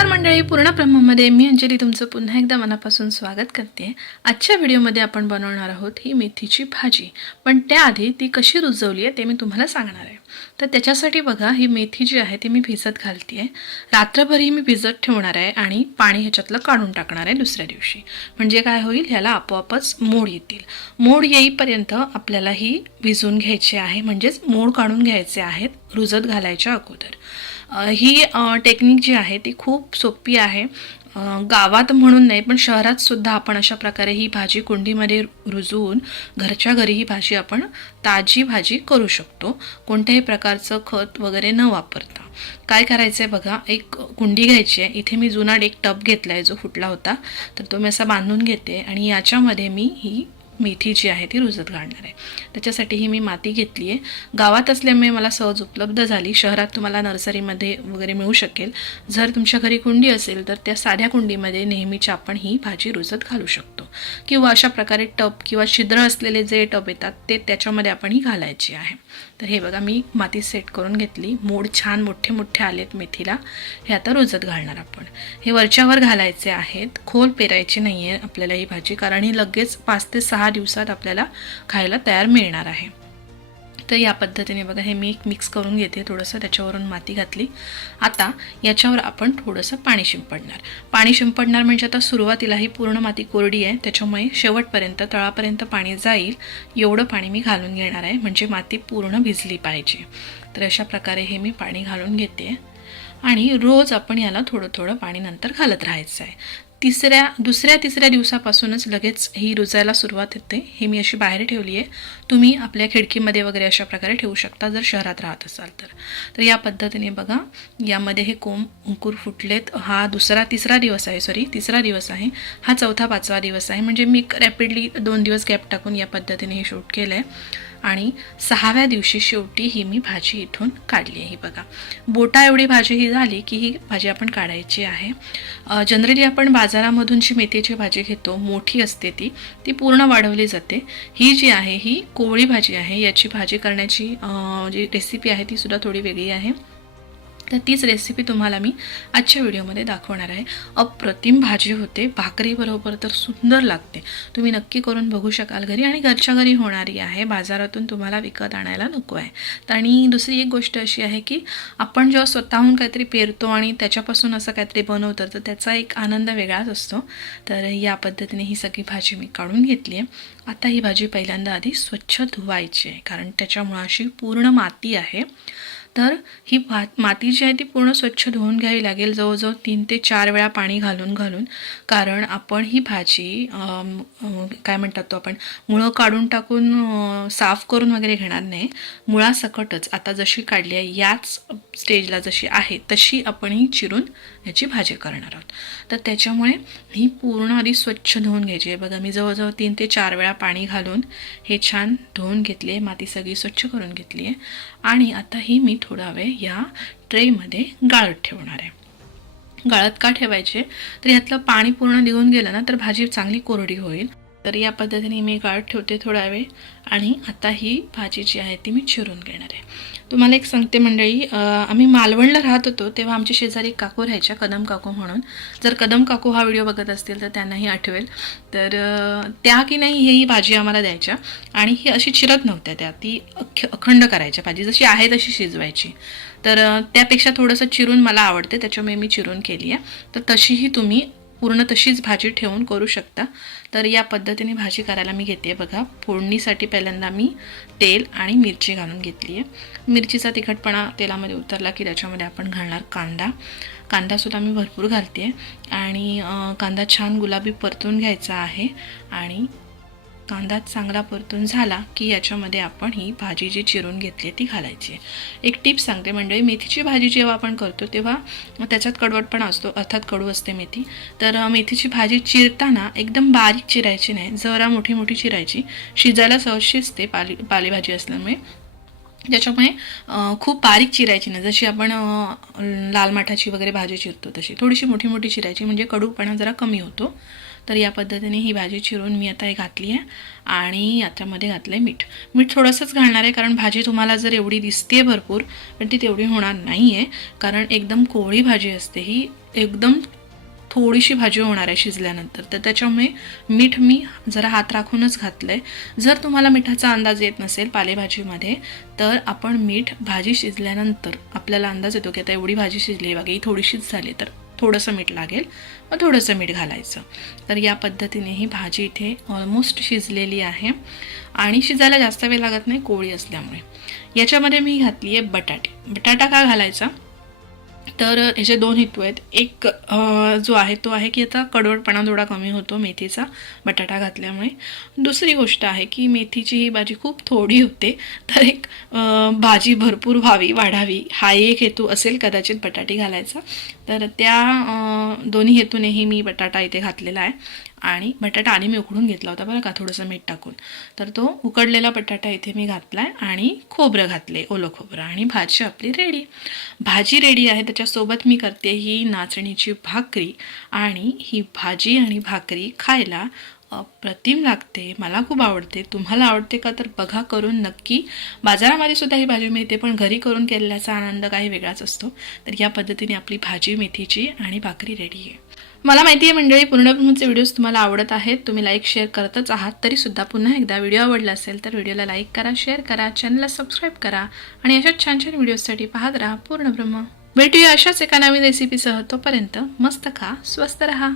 नमस्कार मंडळी पूर्ण ब्रह्ममध्ये मी अंजली तुमचं पुन्हा एकदा मनापासून स्वागत करते. आजच्या व्हिडिओमध्ये आपण बनवणार आहोत ही मेथीची भाजी. पण त्याआधी ती कशी रुजवली आहे ते मी तुम्हाला सांगणार आहे. तर त्याच्यासाठी बघा ही मेथी जी आहे ती मी भिजत घालते आहे रात्रभर ही मी भिजत ठेवणार आहे आणि पाणी ह्याच्यातलं काढून टाकणार आहे दुसऱ्या दिवशी. म्हणजे काय होईल ह्याला आपोआपच मोड येतील. मोड येईपर्यंत आपल्याला ही भिजवून घ्यायची आहे म्हणजेच मोड काढून घ्यायचे आहेत रुजत घालायच्या अगोदर. ही टेक्निक जी आहे ती खूप सोपी आहे. गावात म्हणून नाही पण शहरात सुद्धा आपण अशा प्रकारे ही भाजी कुंडीमध्ये रुजवून घरच्या घरी ही भाजी आपण ताजी भाजी करू शकतो. कोणत्याही प्रकारचं खत वगैरे न वापरता. काय करायचं आहे बघा एक कुंडी घ्यायची आहे. इथे मी जुनाट एक टब घेतला आहे जो फुटला होता. तर तो मी असा बांधून घेते आणि याच्यामध्ये मी ही मेथी जी आहे ती रुजत घालणार आहे. त्याच्यासाठी ही मी माती घेतली आहे. गावात असल्यामुळे मला सहज उपलब्ध झाली. शहरात तुम्हाला नर्सरीमध्ये वगैरे मिळू शकेल. जर तुमच्या घरी कुंडी असेल तर त्या साध्या कुंडीमध्ये नेहमीची आपण ही भाजी रुजत घालू शकतो. किंवा अशा प्रकारे टब किंवा छिद्र असलेले जे टब येतात ते त्याच्यामध्ये आपण ही घालायची आहे. तर हे बघा मी माती सेट करून घेतली. मोड छान मोठे मोठे आलेत मेथीला. हे आता रोजत घालणार आपण. हे वरच्यावर घालायचे आहेत. खोल पेरायची नाही आहे आपल्याला ही भाजी कारण ही लगेच पाच ते सहा दिवसात आपल्याला खायला तयार मिळणार आहे. तर या पद्धतीने बघा हे मी एक मिक्स करून घेते थोडंसं त्याच्यावरून माती घातली. आता याच्यावर आपण थोडंसं पाणी शिंपडणार. पाणी शिंपडणार म्हणजे आता सुरुवातीला ही पूर्ण माती कोरडी आहे त्याच्यामुळे शेवटपर्यंत तळापर्यंत पाणी जाईल एवढं पाणी मी घालून घेणार आहे म्हणजे माती पूर्ण भिजली पाहिजे. तर अशा प्रकारे हे मी पाणी घालून घेते. आणि रोज आपण याला थोडं थोडं पाणी नंतर घालत राहायचं आहे. तिसऱ्या दुसऱ्या तिसऱ्या दिवसापासूनच लगेच ही रुजायला सुरुवात होते. हे मी अशी बाहेर ठेवली आहे. तुम्ही आपल्या खिडकीमध्ये वगैरे अशा प्रकारे ठेवू शकता जर शहरात राहत असाल तर. तर या पद्धतीने बघा यामध्ये हे कोंब अंकुर फुटलेत. हा दुसरा तिसरा दिवस आहे सॉरी तिसरा दिवस आहे. हा चौथा पाचवा दिवस आहे. म्हणजे मी रॅपिडली दोन दिवस गॅप टाकून या पद्धतीने हे शूट केलं आहे आणि सहाव्या दिवशी शेवटी ही मी भाजी इथून काढली आहे. ही बघा बोटा एवढी भाजी ही झाली की ही भाजी आपण काढायची आहे. जनरली आपण बाजारामधून जी मेथीची भाजी घेतो मोठी असते ती ती पूर्ण वाढवली जाते. ही जी आहे ही कोवळी भाजी आहे याची भाजी करण्याची जी रेसिपी आहे ती सुद्धा थोडी वेगळी आहे. तर तीच रेसिपी तुम्हाला मी आजच्या व्हिडिओमध्ये दाखवणार आहे. अप्रतिम भाजी होते. भाकरीबरोबर तर सुंदर लागते. तुम्ही नक्की करून बघू शकाल. घरी आणि घरच्या घरी होणारी आहे. बाजारातून तुम्हाला विकत आणायला नको आहे. तर आणि दुसरी एक गोष्ट अशी आहे की आपण जेव्हा स्वतःहून काहीतरी पेरतो आणि त्याच्यापासून असं काहीतरी बनवतं तर त्याचा एक आनंद वेगळाच असतो. तर या पद्धतीने ही सगळी भाजी मी काढून घेतली आहे. आता ही भाजी पहिल्यांदा आधी स्वच्छ धुवायची आहे. कारण त्याच्यामुळं अशी पूर्ण माती आहे. तर ही भात माती जी आहे ती पूर्ण स्वच्छ धुवून घ्यावी लागेल जवळजवळ तीन ते चार वेळा पाणी घालून घालून. कारण आपण ही भाजी काय म्हणतात तो आपण मुळं काढून टाकून साफ करून वगैरे घेणार नाही. मुळासकटच आता जशी काढली आहे याच स्टेजला जशी आहे तशी आपण ही चिरून याची भाजी करणार आहोत. तर त्याच्यामुळे ही पूर्ण आधी स्वच्छ धुवून घ्यायची आहे. बघा मी जवळजवळ तीन ते चार वेळा पाणी घालून हे छान धुवून घेतली आहे माती सगळी स्वच्छ करून घेतली आहे. आणि आता ही मी थोडा वेळ या ट्रेमध्ये गाळत ठेवणार आहे. गाळत का ठेवायचे? तर ह्यातलं पाणी पूर्ण निघून गेलं ना तर भाजी चांगली कोरडी होईल. तर या पद्धतीने मी गाळत ठेवते थोडा वेळ आणि आता ही भाजी जी आहे ती मी चिरून घेणार आहे. तुम्हाला एक सांगते मंडळी आम्ही मालवणला राहत होतो तेव्हा आमच्या शेजारी काकू राहायच्या कदम काकू म्हणून. जर कदम काकू हा व्हिडिओ बघत असतील तर त्यांनाही आठवेल. तर त्या की नाही ही भाजी आम्हाला द्यायच्या. आणि ही अशी चिरत नव्हत्या त्या ती अख अखंड करायच्या भाजी जशी आहे तशी शिजवायची. तर त्यापेक्षा थोडंसं चिरून मला आवडते त्याच्यामुळे मी चिरून केली आहे तर तशीही तुम्ही पूर्ण तशीच भाजी ठेवून करू शकता. तर या पद्धतीने भाजी करायला मी घेते बघा. फोडणीसाठी पहिल्यांदा मी तेल आणि मिरची घालून घेतली आहे. मिरचीचा तिखटपणा तेलामध्ये उतरला की त्याच्यामध्ये आपण घालणार कांदा. कांदासुद्धा मी भरपूर घालते आणि कांदा छान गुलाबी परतून घ्यायचा आहे. आणि कांदा चांगला परतून झाला की याच्यामध्ये आपण ही भाजी जी चिरून घेतली आहे ती घालायची. आहे एक टिप सांगते म्हणजे मेथीची भाजी जेव्हा आपण करतो तेव्हा त्याच्यात कडवटपणा असतो अर्थात कडू असते मेथी. तर मेथीची भाजी चिरताना एकदम बारीक चिरायची नाही जरा मोठी मोठी चिरायची. शिजायला सहज शिजते पाली पालेभाजी असल्यामुळे. त्याच्यामुळे खूप बारीक चिरायची नाही. जशी आपण लाल माठाची वगैरे भाजी चिरतो तशी. थोडीशी मोठी मोठी चिरायची म्हणजे कडूपणा जरा कमी होतो. तर या पद्धतीने ही भाजी चिरून मी आता हे घातली आहे आणि याच्यामध्ये घातलं आहे मीठ. मीठ थोडंसंच घालणार आहे कारण भाजी तुम्हाला जर एवढी दिसते भरपूर पण ती तेवढी होणार नाही आहे कारण एकदम कोवळी भाजी असते ही एकदम थोडीशी भाजी होणार आहे शिजल्यानंतर. तर त्याच्यामुळे मीठ मी जरा हात राखूनच घातलं आहे जर तुम्हाला मिठाचा अंदाज येत नसेल पालेभाजीमध्ये तर आपण मीठ भाजी शिजल्यानंतर आपल्याला अंदाज येतो की आता एवढी भाजी शिजली आहे बघा ही थोडीशीच झाली तर. थोडंसं मीठ लागेल मग थोडंसं मीठ घालायचं. तर या पद्धतीने ही भाजी इथे ऑलमोस्ट शिजलेली आहे आणि शिजायला जास्त वेळ लागत नाही कोळी असल्यामुळे. याच्यामध्ये मी घातली आहे बटाटे. बटाटा का घालायचा? तर याचे दोन हेतू आहेत एक जो आहे तो आहे की आता कडवटपणा थोडा कमी होतो मेथीचा बटाटा घातल्यामुळे. दुसरी गोष्ट आहे की मेथीची ही भाजी खूप थोडी होते तर एक भाजी भरपूर व्हावी वाढावी हा एक हेतू असेल कदाचित बटाटे घालायचा. तर त्या दोन्ही हेतूनेही मी बटाटा इथे घातलेला आहे. आणि बटाटा आणि मी उकडून घेतला होता बरं का थोडंसं मीठ टाकून. तर तो उकडलेला बटाटा इथे मी घातला आहे आणि खोबरं घातले ओलं खोबरं आणि भाजी आपली रेडी भाजी रेडी आहे त्याच्यासोबत मी करते ही नाचणीची भाकरी आणि ही भाजी आणि भाकरी खायला अप्रतिम लागते मला खूप आवडते. तुम्हाला आवडते का तर बघा करून नक्की. बाजारामध्ये सुद्धा ही भाजी मिळते पण घरी करून केलेल्याचा आनंद काही वेगळाच असतो. तर या पद्धतीने आपली भाजी मेथीची आणि भाकरी रेडी आहे. मला माहिती आहे मंडळी पूर्णब्रह्मचे व्हिडिओज तुम्हाला आवडत आहेत. तुम्ही लाईक शेअर करतच आहात. तरीसुद्धा पुन्हा एकदा व्हिडिओ आवडला असेल तर व्हिडिओला लाईक करा शेअर करा चॅनलला सबस्क्राईब करा आणि अशाच छान छान व्हिडिओजसाठी पाहत राहा पूर्णब्रह्म भेटूया अशाच एका नवीन रेसिपीसह तोपर्यंत मस्त खा स्वस्त रहा.